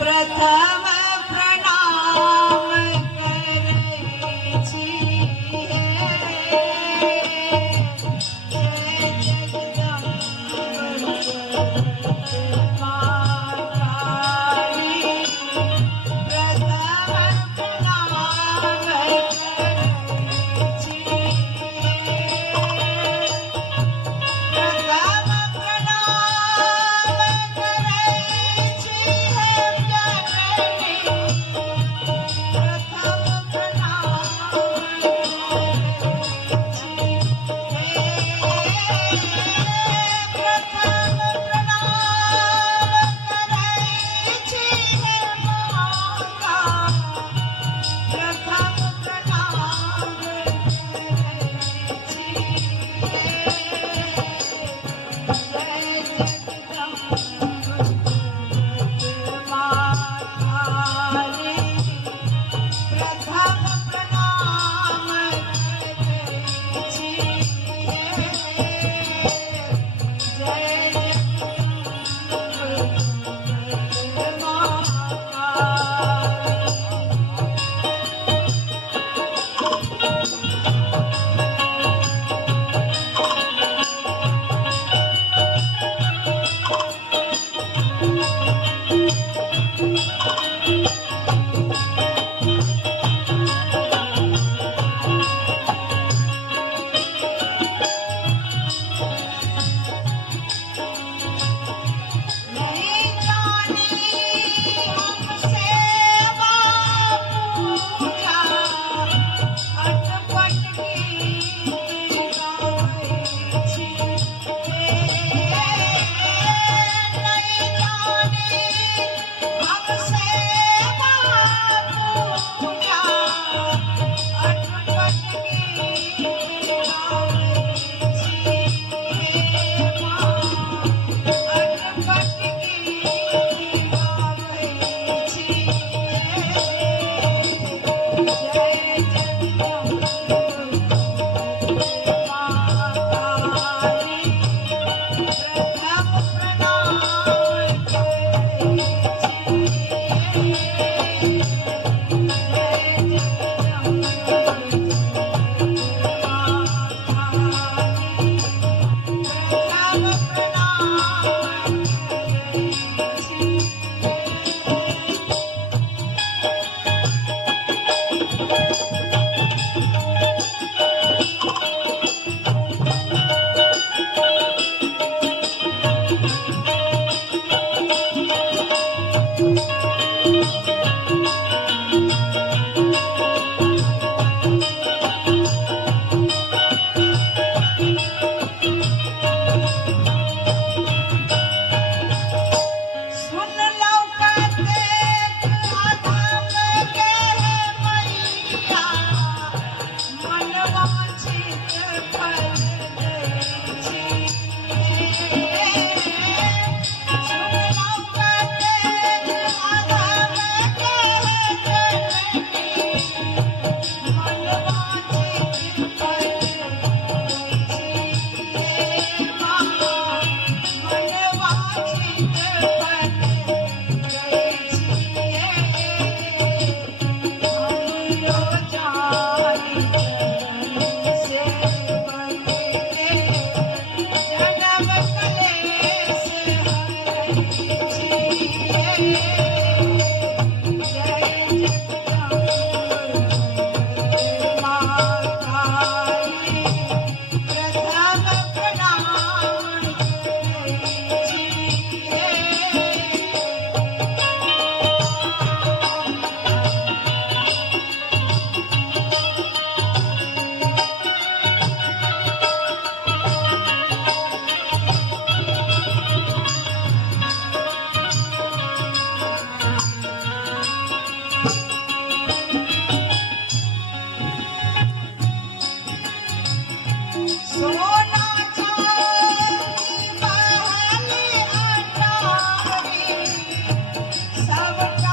प्रथम प्रणाम करे छियै। जय जगदम्ब मां काली। प्रथम प्रणाम करे छियै। प्रथम प्रणाम करे छियै जननी। प्रथम प्रणाम करे छियै। प्रथम प्रणाम करे छियै माता। प्रथम प्रणाम करे छियै। जय जगदम्ब मां काली। प्रथम प्रणाम करे छियै। जय जगदम्ब मां काली। नहीं जानी हमसे पूजा। अटपट गीत गावे छियै। नहीं जानी हमसे पूजा। अटपट गीत गावे छियै। अटपट गीत गावे छियै। जय जगदम्ब मां काली। प्रथम प्रणाम करे छियै। जय जगदम्ब मां काली। प्रथम प्रणाम करे छियै। सुन लौकते अधम के मैया। मन वांछित फल दै छियै। सुन लौकते अधम के जननी। मन वांछित फल दै छियै मां। मन वांछित फल दै छियै। हमरो जानी सेवक के जन्म कलेश हरै छियै। जय जगदम्ब मां काली। प्रथम प्रणाम करे छियै। सोना चांदी महल अटारी। सबका